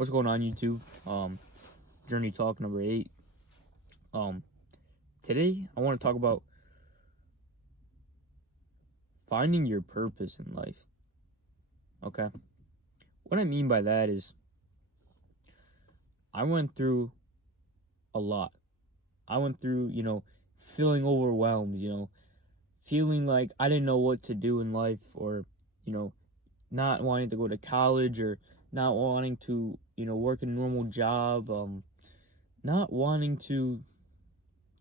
What's going on, YouTube? Journey Talk number 8. Um, Today I want to talk about finding your purpose in life. Okay, what I mean by that is I went through a lot. I went through, feeling overwhelmed. Feeling like I didn't know what to do in life, or you know, not wanting to go to college, or not wanting to, work a normal job. Not wanting to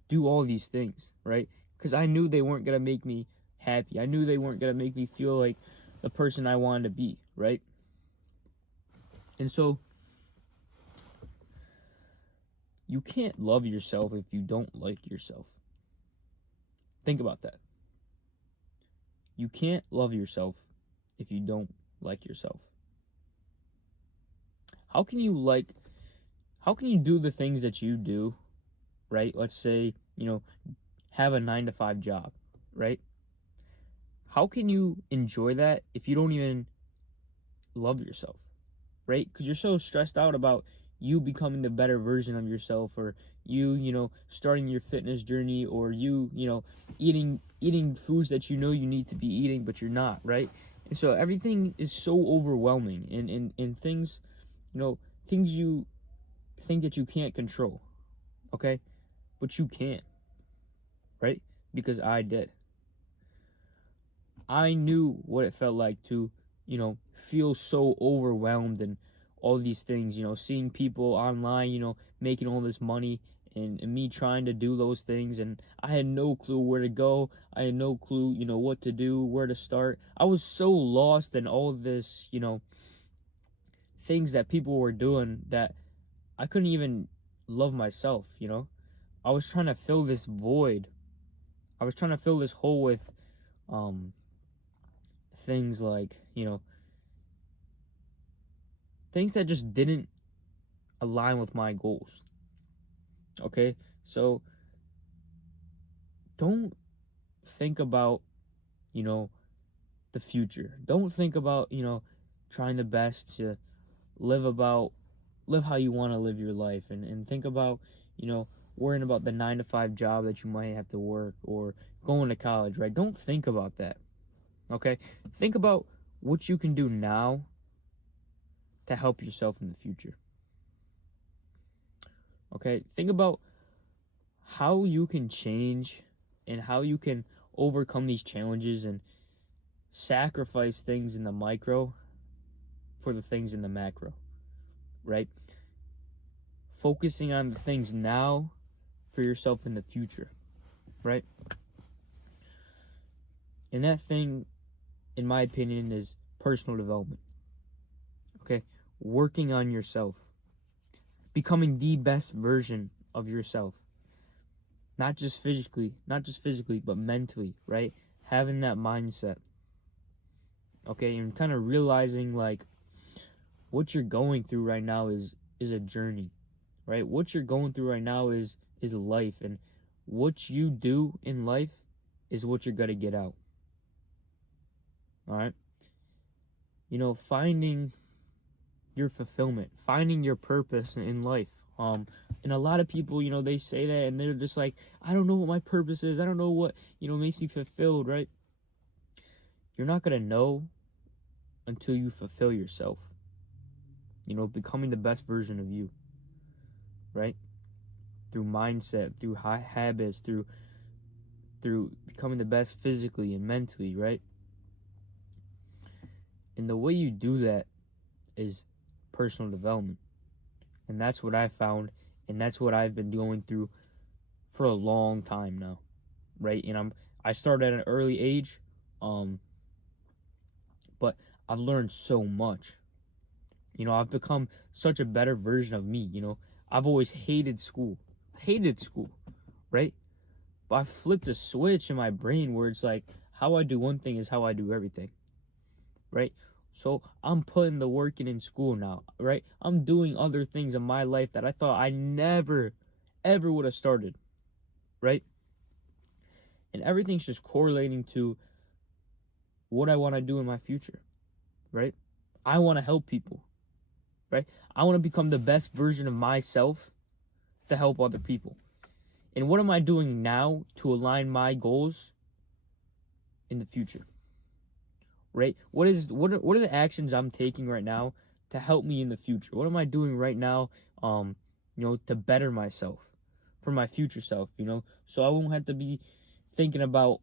do all these things, right? Because I knew they weren't gonna make me happy. I knew they weren't gonna make me feel like the person I wanted to be, right? And so you can't love yourself if you don't like yourself. Think about that. You can't love yourself if you don't like yourself. How can you do the things that you do, right? Let's say, have a 9 to 5 job, right? How can you enjoy that if you don't even love yourself? Right? Because you're so stressed out about you becoming the better version of yourself, or you starting your fitness journey, or eating foods that you need to be eating, but you're not, right? And so everything is so overwhelming, and things, things you think that you can't control, okay? But you can, right? Because I did. I knew what it felt like to, feel so overwhelmed and all these things, seeing people online, making all this money, and me trying to do those things. And I had no clue where to go. I had no clue, what to do, where to start. I was so lost in all of this, things that people were doing, that I couldn't even love myself. I was trying to fill this void. I was trying to fill this hole with, um, things like, things that just didn't align with my goals. Okay? So don't think about, you know, the future. Don't think about, trying the best to live about live how you want to live your life, and think about, worrying about the 9 to 5 job that you might have to work, or going to college, right? Don't think about that. Okay? Think about what you can do now to help yourself in the future. Okay? Think about how you can change, and how you can overcome these challenges, and sacrifice things in the micro for the things in the macro, right? Focusing on the things now for yourself in the future, right? And that thing, in my opinion, is personal development. Okay? Working on yourself, becoming the best version of yourself. Not just physically, but mentally, right? Having that mindset. Okay, and kind of realizing, like, what you're going through right now is a journey, right? What you're going through right now is life, and what you do in life is what you're gonna get out. All right, finding your fulfillment, finding your purpose in life. And a lot of people, they say that, and they're just like, I don't know what my purpose is. I don't know what makes me fulfilled, right? You're not gonna know until you fulfill yourself. Becoming the best version of you, right? Through mindset, through high habits, through becoming the best physically and mentally, right? And the way you do that is personal development. And that's what I found, and that's what I've been going through for a long time now, right? And I started at an early age, um, but I've learned so much. I've become such a better version of me. I've always hated school, right? But I flipped a switch in my brain where it's like, how I do one thing is how I do everything, right? So I'm putting the work in school now, right? I'm doing other things in my life that I thought I never, ever would have started, right? And everything's just correlating to what I want to do in my future, right? I want to help people. right? I want to become the best version of myself to help other people. And what am I doing now to align my goals in the future? Right? What are the actions I'm taking right now to help me in the future? What am I doing right now to better myself for my future self, So I won't have to be thinking about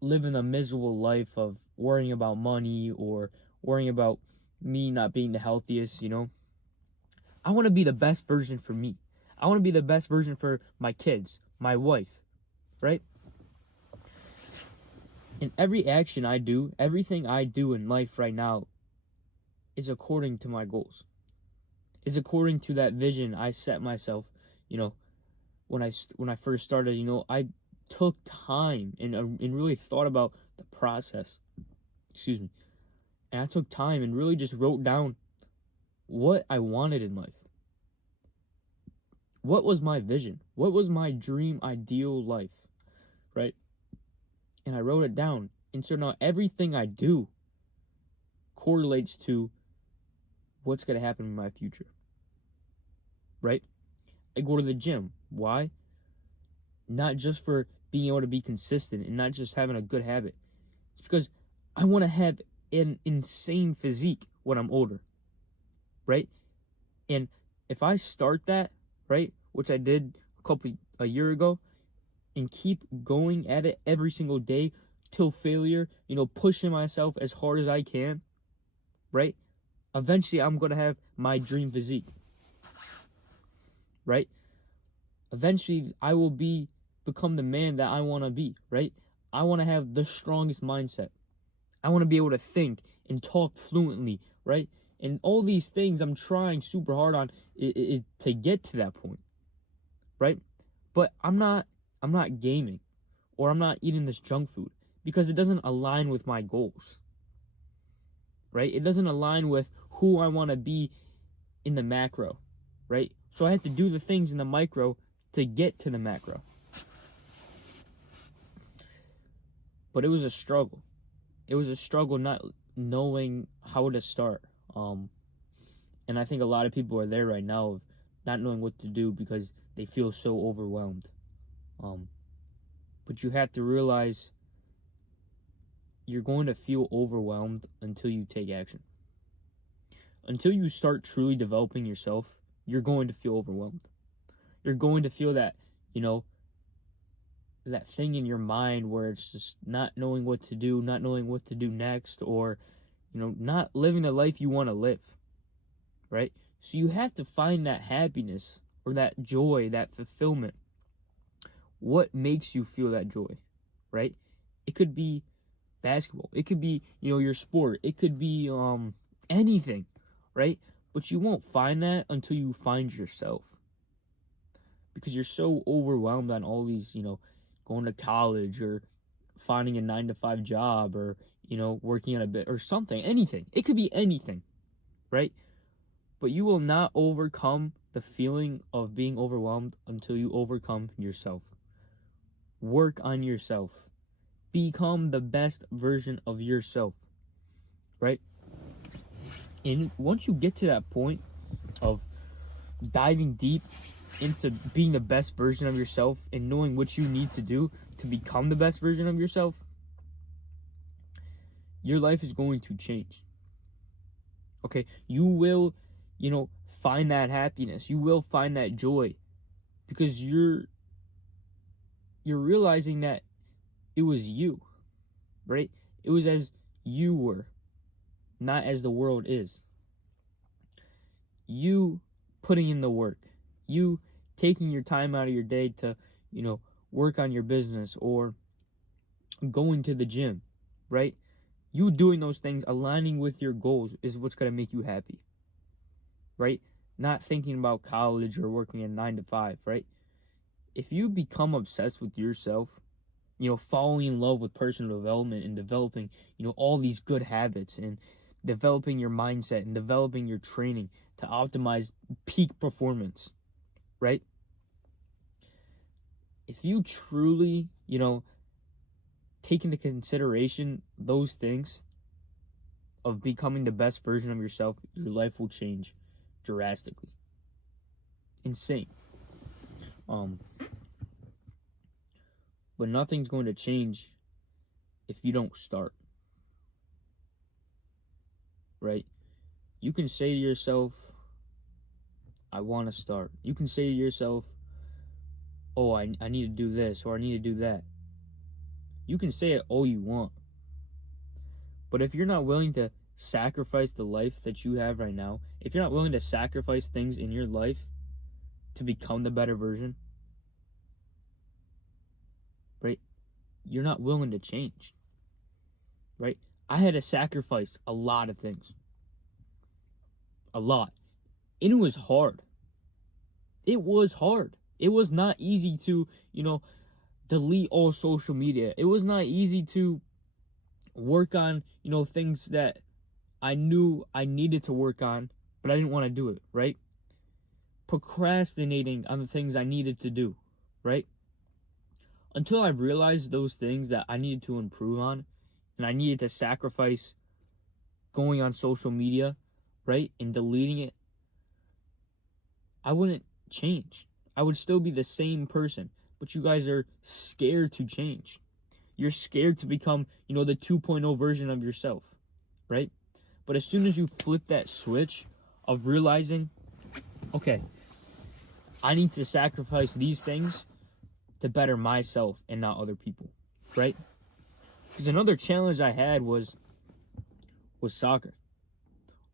living a miserable life of worrying about money or worrying about me not being the healthiest. I want to be the best version for me. I want to be the best version for my kids, my wife, right? And every action I do, everything I do in life right now is according to my goals. Is according to that vision I set myself, you know, when I first started, I took time and really thought about the process. Excuse me. And I took time and really just wrote down what I wanted in life. What was my vision? What was my dream ideal life? Right? And I wrote it down. And so now everything I do correlates to what's going to happen in my future. Right? I go to the gym. Why? Not just for being able to be consistent and not just having a good habit. It's because I want to have an insane physique when I'm older. Right? And if I start that, right, which I did a year ago, and keep going at it every single day till failure, pushing myself as hard as I can, right? Eventually I'm going to have my dream physique. Right? Eventually I will become the man that I want to be, right? I want to have the strongest mindset. I want to be able to think and talk fluently, right? And all these things I'm trying super hard on to get to that point, right? But I'm not gaming, or I'm not eating this junk food because it doesn't align with my goals, right? It doesn't align with who I want to be in the macro, right? So I have to do the things in the micro to get to the macro. But it was a struggle. It was a struggle not knowing how to start. And I think a lot of people are there right now of not knowing what to do because they feel so overwhelmed. But you have to realize you're going to feel overwhelmed until you take action. Until you start truly developing yourself, you're going to feel overwhelmed. You're going to feel that, that thing in your mind where it's just not knowing what to do, not knowing what to do next, or, not living the life you want to live, right? So you have to find that happiness or that joy, that fulfillment. What makes you feel that joy, right? It could be basketball. It could be, your sport. It could be anything, right? But you won't find that until you find yourself. Because you're so overwhelmed on all these, going to college or finding a 9-to-5 job or, working on a bit or something, anything. It could be anything, right? But you will not overcome the feeling of being overwhelmed until you overcome yourself. Work on yourself. Become the best version of yourself, right? And once you get to that point of diving deep into being the best version of yourself and knowing what you need to do to become the best version of yourself, your life is going to change. Okay? You will, find that happiness. You will find that joy because you're realizing that it was you, right? It was as you were, not as the world is. You putting in the work. You taking your time out of your day to, work on your business or going to the gym, right? You doing those things, aligning with your goals is what's going to make you happy, right? Not thinking about college or working a 9-to-5, right? If you become obsessed with yourself, falling in love with personal development and developing, all these good habits and developing your mindset and developing your training to optimize peak performance, right? If you truly, take into consideration those things of becoming the best version of yourself, your life will change drastically. Insane. Um, but nothing's going to change if you don't start, right? You can say to yourself, I want to start. You can say to yourself, oh, I need to do this or I need to do that. You can say it all you want. But if you're not willing to sacrifice the life that you have right now, if you're not willing to sacrifice things in your life to become the better version, right? You're not willing to change, right? I had to sacrifice a lot of things. A lot. And it was hard. It was hard. It was not easy to, delete all social media. It was not easy to work on, things that I knew I needed to work on, but I didn't want to do it, right? Procrastinating on the things I needed to do, right? Until I realized those things that I needed to improve on and I needed to sacrifice going on social media, right? And deleting it, I wouldn't change. I would still be the same person, but you guys are scared to change. You're scared to become, the 2.0 version of yourself, right? But as soon as you flip that switch of realizing, okay, I need to sacrifice these things to better myself and not other people, right? Because another challenge I had was soccer.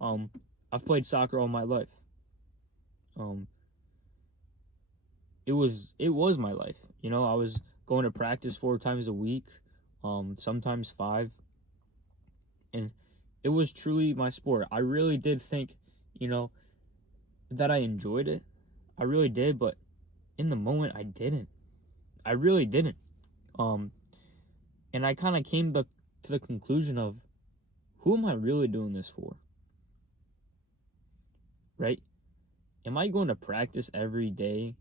I've played soccer all my life. It was my life. I was going to practice 4 times a week, sometimes 5, and it was truly my sport. I really did think, that I enjoyed it. I really did, but in the moment I didn't. I really didn't. And I kind of came to the conclusion of, who am I really doing this for? Right? Am I going to practice every day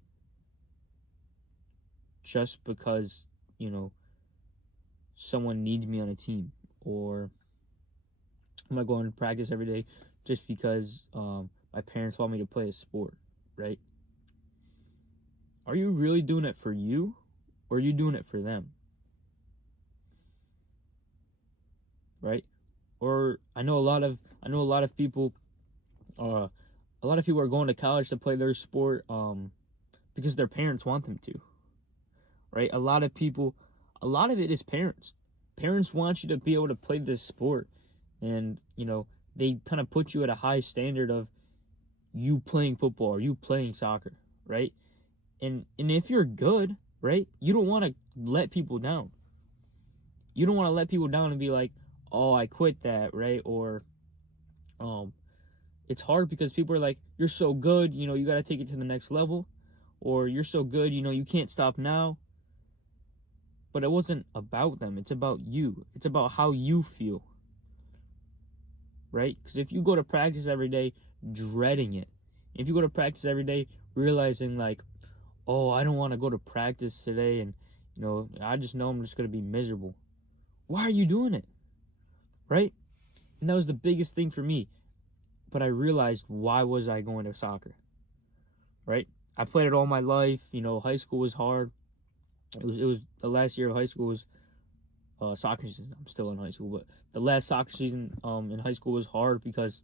just because, someone needs me on a team? Or am I going to practice every day just because my parents want me to play a sport, right? Are you really doing it for you, or are you doing it for them? Right? Or I know a lot of people a lot of people are going to college to play their sport because their parents want them to. Right? A lot of it is parents. Parents want you to be able to play this sport, and they kind of put you at a high standard of you playing football or you playing soccer, right? And if you're good, right, you don't want to let people down. You don't want to let people down and be like, oh, I quit that, right? Or it's hard because people are like, you're so good, you got to take it to the next level, or you're so good, you can't stop now. But it wasn't about them. It's about you. It's about how you feel, right? Because if you go to practice every day dreading it, if you go to practice every day realizing like, oh, I don't want to go to practice today, and I just know I'm just going to be miserable. Why are you doing it? Right? And that was the biggest thing for me. But I realized, why was I going to soccer? Right? I played it all my life. High school was hard. It was the last year of high school was soccer season. I'm still in high school, but the last soccer season in high school was hard because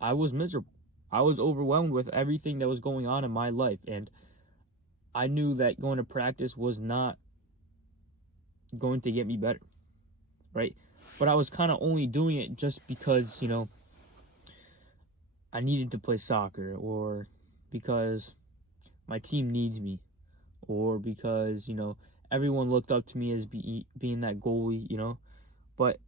I was miserable. I was overwhelmed with everything that was going on in my life, and I knew that going to practice was not going to get me better, right? But I was kind of only doing it just because, I needed to play soccer, or because my team needs me, or because, everyone looked up to me as being that goalie, But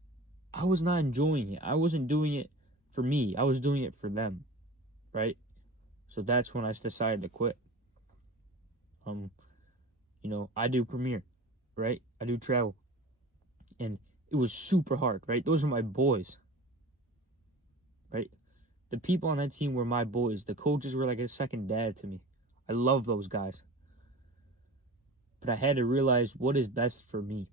I was not enjoying it. I wasn't doing it for me. I was doing it for them, right? So that's when I decided to quit. I do Premiere, right? I do travel. And it was super hard, right? Those are my boys, right? The people on that team were my boys. The coaches were like a second dad to me. I love those guys. But I had to realize what is best for me.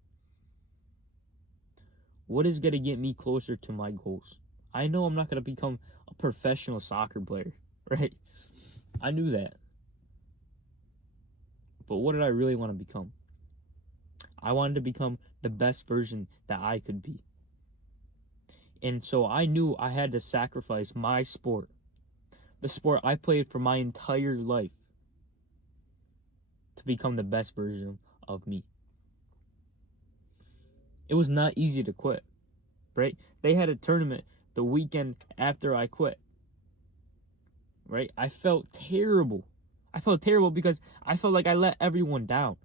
What is going to get me closer to my goals? I know I'm not going to become a professional soccer player, right? I knew that. But what did I really want to become? I wanted to become the best version that I could be. And so I knew I had to sacrifice my sport, the sport I played for my entire life, to become the best version of me. It was not easy to quit, right? They had a tournament the weekend after I quit, right? I felt terrible. I felt terrible because I felt like I let everyone down.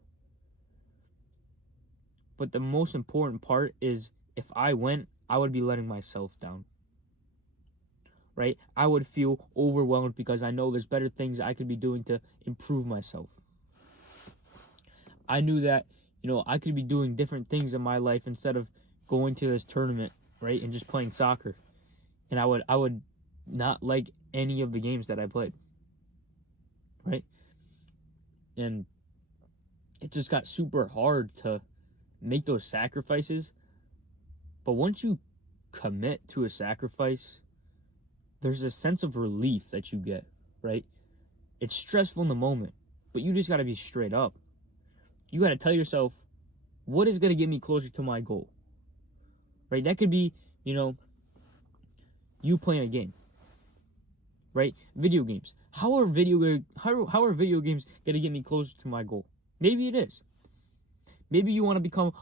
But the most important part is if I went, I would be letting myself down, right? I would feel overwhelmed because I know there's better things I could be doing to improve myself. I knew that, I could be doing different things in my life instead of going to this tournament, right, and just playing soccer. And I would not like any of the games that I played, right? And it just got super hard to make those sacrifices. But once you commit to a sacrifice, there's a sense of relief that you get, right? It's stressful in the moment, but you just got to be straight up. You got to tell yourself, what is going to get me closer to my goal, right? That could be, you playing a game, right? Video games. How are video games going to get me closer to my goal? Maybe it is. Maybe you want to become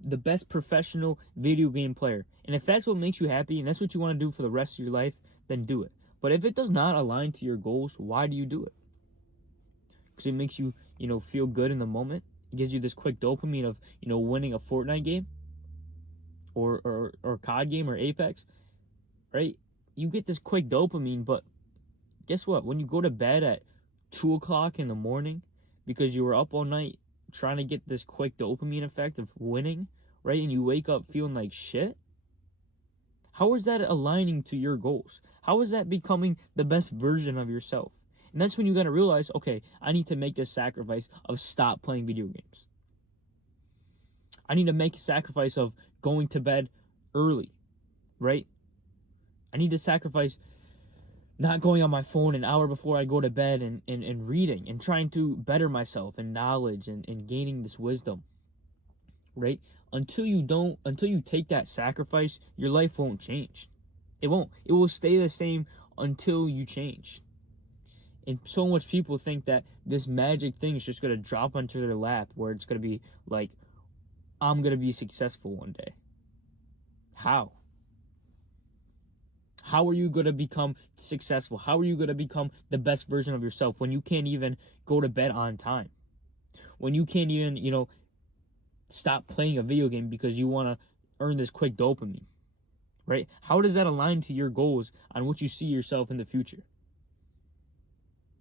the best professional video game player. And if that's what makes you happy and that's what you want to do for the rest of your life, then do it. But if it does not align to your goals, why do you do it? Because it makes you, feel good in the moment. It gives you this quick dopamine of, winning a Fortnite game or COD game or Apex, right? You get this quick dopamine, but guess what? When you go to bed at 2 o'clock in the morning because you were up all night trying to get this quick dopamine effect of winning, right? And you wake up feeling like shit. How is that aligning to your goals? How is that becoming the best version of yourself? And that's when you got to realize, okay, I need to make this sacrifice of stop playing video games. I need to make a sacrifice of going to bed early, right? I need to sacrifice not going on my phone an hour before I go to bed and reading and trying to better myself and knowledge and gaining this wisdom, right? Until you take that sacrifice, your life won't change. It won't. It will stay the same until you change. And so much people think that this magic thing is just going to drop onto their lap where it's going to be like, I'm going to be successful one day. How? How are you going to become successful? How are you going to become the best version of yourself when you can't even go to bed on time? When you can't even, stop playing a video game because you want to earn this quick dopamine, right? How does that align to your goals on what you see yourself in the future?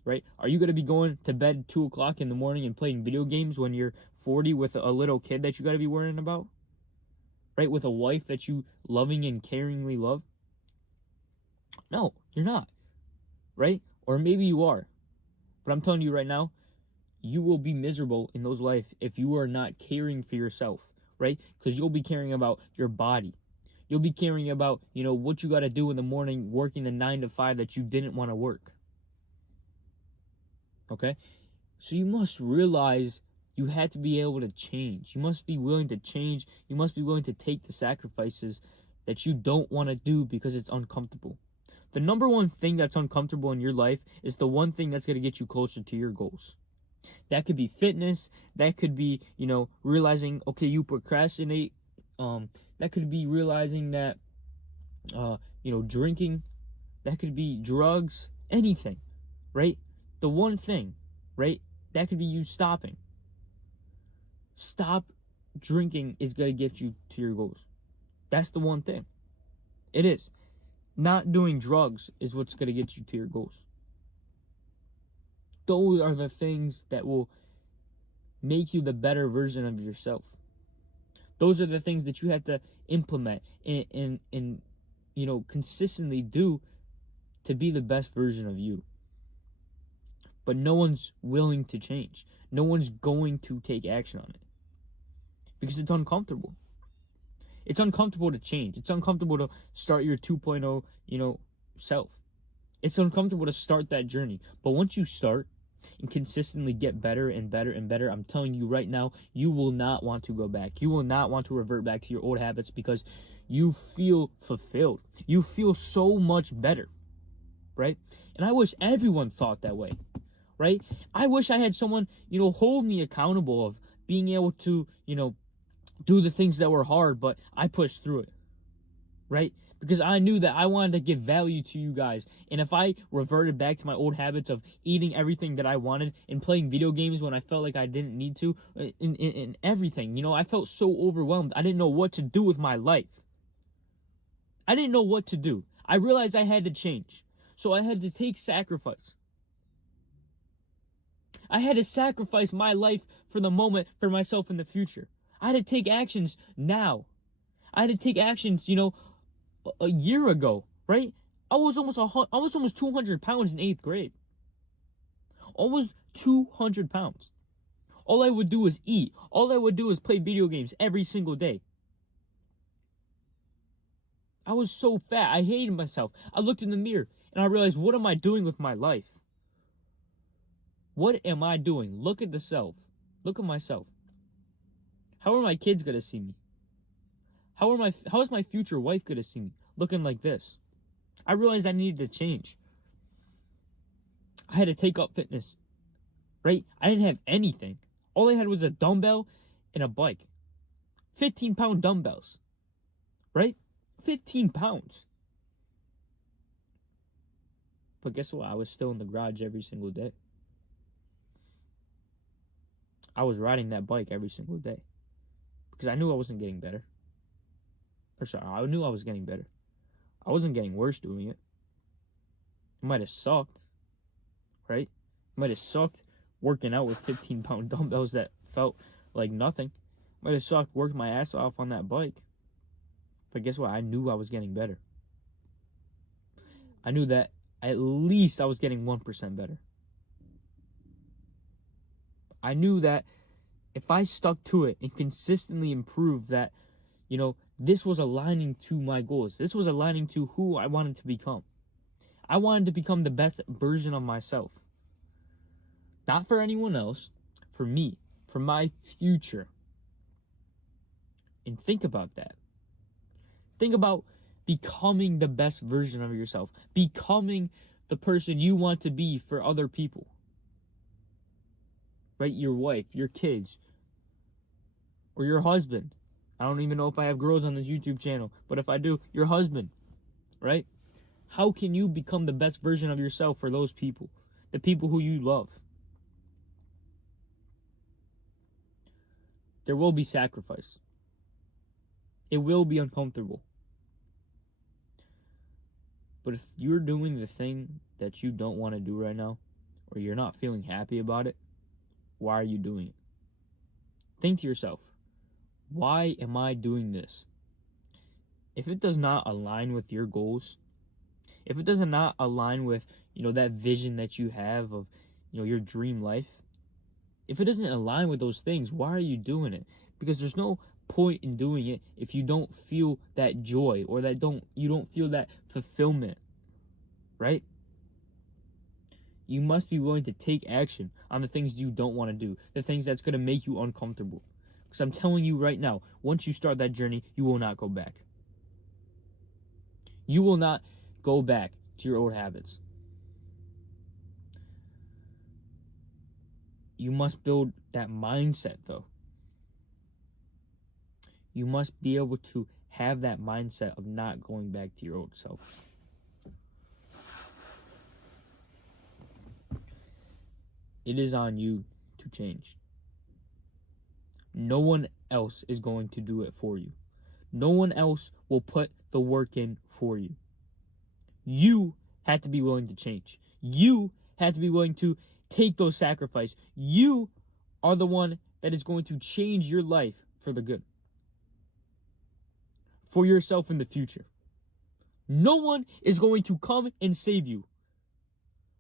Right? Are you going to be going to bed 2 o'clock in the morning and playing video games when you're 40 with a little kid that you got to be worrying about? Right? With a wife that you loving and caringly love? No, you're not. Right? Or maybe you are. But I'm telling you right now, you will be miserable in those life if you are not caring for yourself, right? Because you'll be caring about your body. You'll be caring about, what you got to do in the morning, working the 9 to 5 that you didn't want to work. Okay? So you must realize you had to be able to change. You must be willing to change. You must be willing to take the sacrifices that you don't want to do because it's uncomfortable. The number one thing that's uncomfortable in your life is the one thing that's going to get you closer to your goals. That could be fitness. That could be, realizing, okay, you procrastinate. That could be realizing that, drinking. That could be drugs, anything, right? The one thing, right? That could be you stopping. Stop drinking is going to get you to your goals. That's the one thing. It is. Not doing drugs is what's going to get you to your goals. Those are the things that will make you the better version of yourself. Those are the things that you have to implement and consistently do to be the best version of you. But no one's willing to change. No one's going to take action on it because it's uncomfortable. It's uncomfortable to change. It's uncomfortable to start your 2.0, self. It's uncomfortable to start that journey. But once you start and consistently get better and better and better, I'm telling you right now, you will not want to go back. You will not want to revert back to your old habits because you feel fulfilled. You feel so much better, right? And I wish everyone thought that way, right? I wish I had someone, hold me accountable of being able to, do the things that were hard, but I pushed through it, right? Because I knew that I wanted to give value to you guys. And if I reverted back to my old habits of eating everything that I wanted and playing video games when I felt like I didn't need to, in everything, I felt so overwhelmed. I didn't know what to do with my life. I didn't know what to do. I realized I had to change. So I had to take sacrifice. I had to sacrifice my life for the moment for myself in the future. I had to take actions now. I had to take actions, a year ago, right? I was almost 200 pounds in 8th grade. Almost 200 pounds. All I would do is eat. All I would do is play video games every single day. I was so fat. I hated myself. I looked in the mirror and I realized, what am I doing with my life? What am I doing? Look at the self. Look at myself. How are my kids going to see me? How is my future wife going to see me looking like this? I realized I needed to change. I had to take up fitness, right? I didn't have anything. All I had was a dumbbell and a bike. 15-pound dumbbells, right? 15 pounds. But guess what? I was still in the garage every single day. I was riding that bike every single day because I knew I wasn't getting better. I knew I was getting better. I wasn't getting worse doing it. It might have sucked, right? It might have sucked working out with 15-pound dumbbells that felt like nothing. It might have sucked working my ass off on that bike. But guess what? I knew I was getting better. I knew that at least I was getting 1% better. I knew that if I stuck to it and consistently improved that, this was aligning to my goals. This was aligning to who I wanted to become. I wanted to become the best version of myself. Not for anyone else, for me, for my future. And think about that. Think about becoming the best version of yourself. Becoming the person you want to be for other people. Right? Your wife, your kids, or your husband. I don't even know if I have girls on this YouTube channel, but if I do, your husband, right? How can you become the best version of yourself for those people, the people who you love? There will be sacrifice. It will be uncomfortable. But if you're doing the thing that you don't want to do right now, or you're not feeling happy about it, why are you doing it? Think to yourself, why am I doing this? If it does not align with your goals, if it does not align with, that vision that you have of, your dream life, if it doesn't align with those things, why are you doing it? Because there's no point in doing it if you don't feel that joy or you don't feel that fulfillment, right? You must be willing to take action on the things you don't want to do, the things that's going to make you uncomfortable. Because I'm telling you right now, once you start that journey, you will not go back. You will not go back to your old habits. You must build that mindset, though. You must be able to have that mindset of not going back to your old self. It is on you to change. No one else is going to do it for you. No one else will put the work in for you. You have to be willing to change. You have to be willing to take those sacrifices. You are the one that is going to change your life for the good. For yourself in the future. No one is going to come and save you.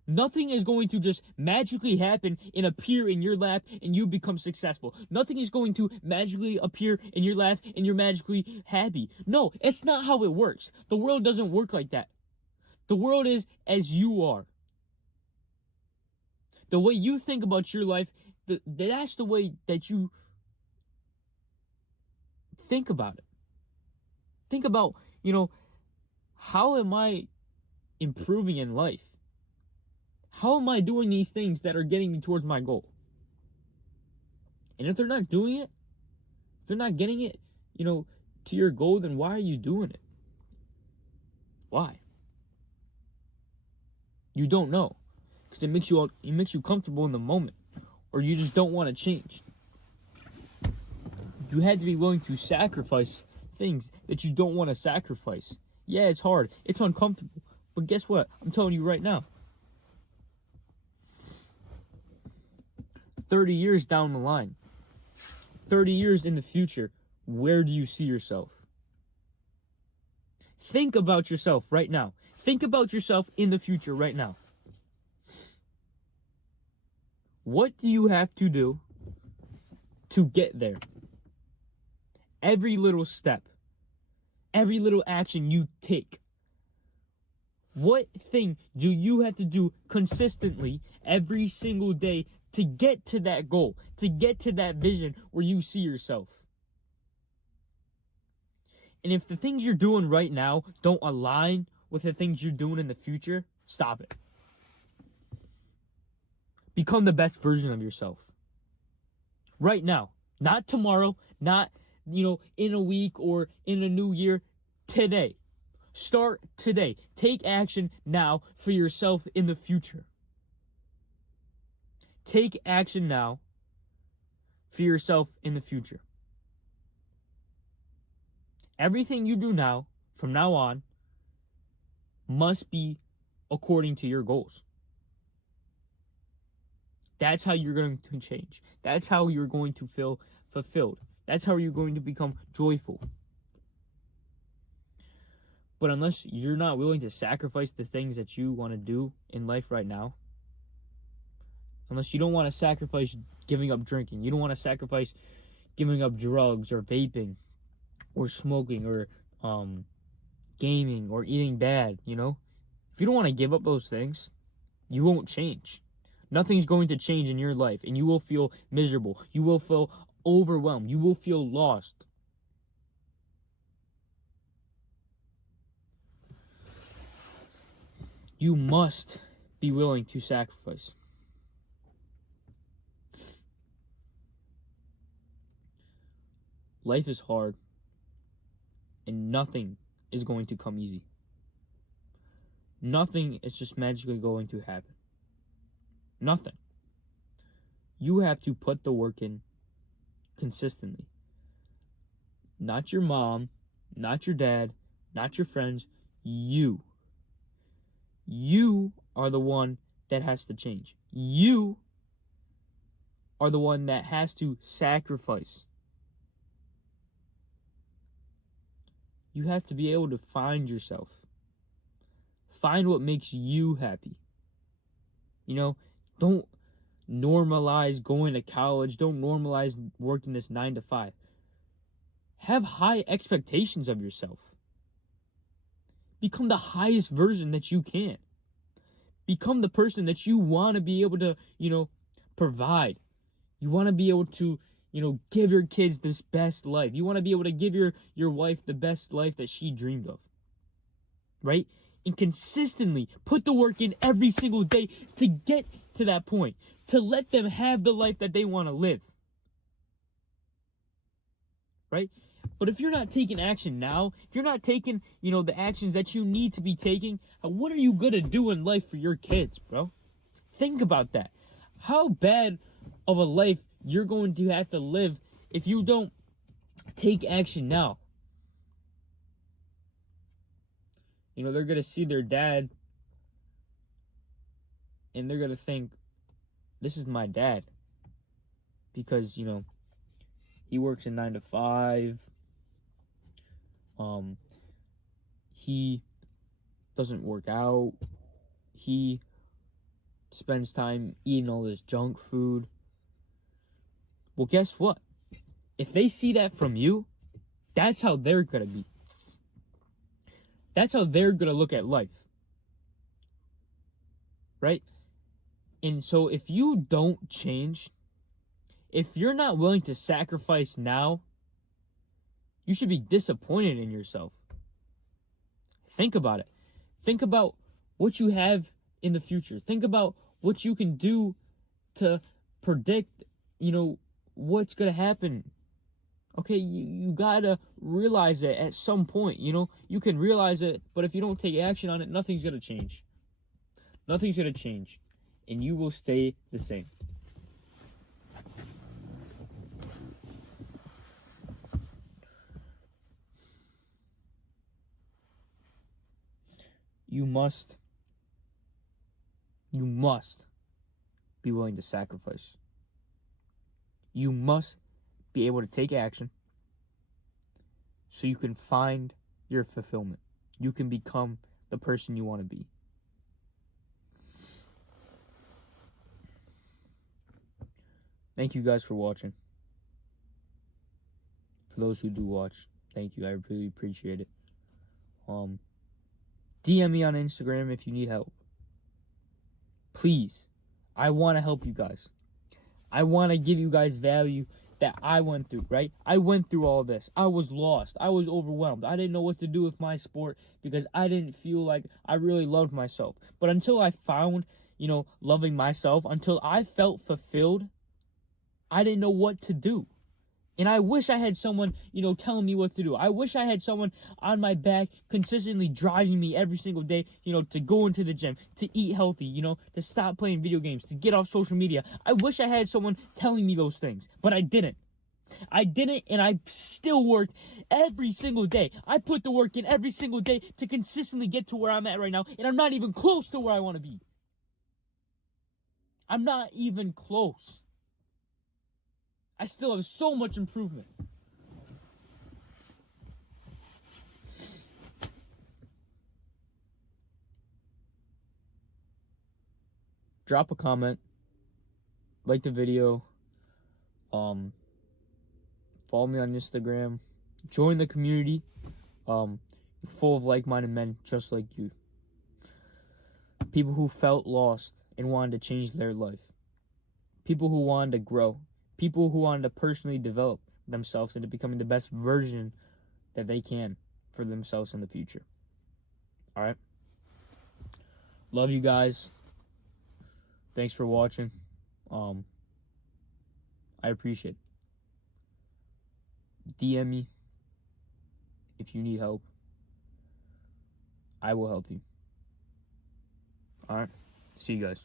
Nothing is going to just magically happen and appear in your lap and you become successful. Nothing is going to magically appear in your lap and you're magically happy. No, it's not how it works. The world doesn't work like that. The world is as you are. The way you think about your life, that's the way that you think about it. Think about, how am I improving in life? How am I doing these things that are getting me towards my goal? And if they're not doing it, if they're not getting it, to your goal, then why are you doing it? Why? You don't know. Because it makes you comfortable in the moment. Or you just don't want to change. You had to be willing to sacrifice things that you don't want to sacrifice. Yeah, it's hard. It's uncomfortable. But guess what? I'm telling you right now. 30 years down the line, 30 years in the future, where do you see yourself? Think about yourself right now. Think about yourself in the future right now. What do you have to do to get there? Every little step, every little action you take. What thing do you have to do consistently every single day to get to that goal, to get to that vision where you see yourself? And if the things you're doing right now don't align with the things you're doing in the future, stop it. Become the best version of yourself. Right now. Not tomorrow, not, in a week or in a new year. Today. Start today. Take action now for yourself in the future. Take action now for yourself in the future. Everything you do now, from now on, must be according to your goals. That's how you're going to change. That's how you're going to feel fulfilled. That's how you're going to become joyful. But unless you're not willing to sacrifice the things that you want to do in life right now, unless you don't want to sacrifice giving up drinking, you don't want to sacrifice giving up drugs or vaping or smoking or gaming or eating bad, if you don't want to give up those things, you won't change. Nothing's going to change in your life, and you will feel miserable. You will feel overwhelmed. You will feel lost. You must be willing to sacrifice. Life is hard, and nothing is going to come easy. Nothing is just magically going to happen. Nothing. You have to put the work in consistently. Not your mom, not your dad, not your friends. You. You are the one that has to change. You are the one that has to sacrifice. You have to be able to find yourself. Find what makes you happy. Don't normalize going to college. Don't normalize working this 9 to 5. Have high expectations of yourself. Become the highest version that you can. Become the person that you want to be able to, provide. You want to be able to, give your kids this best life. You want to be able to give your wife the best life that she dreamed of. Right? And consistently put the work in every single day to get to that point. To let them have the life that they want to live. Right? But if you're not taking action now, if you're not taking, the actions that you need to be taking, what are you going to do in life for your kids, bro? Think about that. How bad of a life you're going to have to live if you don't take action now. They're going to see their dad and they're going to think, this is my dad. Because, he works in 9 to 5. He doesn't work out. He spends time eating all this junk food. Well, guess what? If they see that from you, that's how they're going to be. That's how they're going to look at life. right? And so if you don't change, if you're not willing to sacrifice now, you should be disappointed in yourself. Think about it. Think about what you have in the future. Think about what you can do to predict, what's going to happen. Okay, you got to realize it at some point. You can realize it, but if you don't take action on it, nothing's going to change. Nothing's going to change, and you will stay the same. You must be willing to sacrifice. You must be able to take action so you can find your fulfillment. You can become the person you want to be. Thank you guys for watching. For those who do watch, thank you. I really appreciate it. DM me on Instagram if you need help. Please. I want to help you guys. I want to give you guys value that I went through, right? I went through all this. I was lost. I was overwhelmed. I didn't know what to do with my sport because I didn't feel like I really loved myself. But until I found, loving myself, until I felt fulfilled, I didn't know what to do. And I wish I had someone, telling me what to do. I wish I had someone on my back consistently driving me every single day, to go into the gym, to eat healthy, to stop playing video games, to get off social media. I wish I had someone telling me those things, but I didn't. And I still worked every single day. I put the work in every single day to consistently get to where I'm at right now, and I'm not even close to where I want to be. I'm not even close. I still have so much improvement. Drop a comment. Like the video. Follow me on Instagram. Join the community. Full of like-minded men just like you. People who felt lost and wanted to change their life. People who wanted to grow. People who wanted to personally develop themselves into becoming the best version that they can for themselves in the future. All right? Love you guys. Thanks for watching. I appreciate it. DM me if you need help. I will help you. All right? See you guys.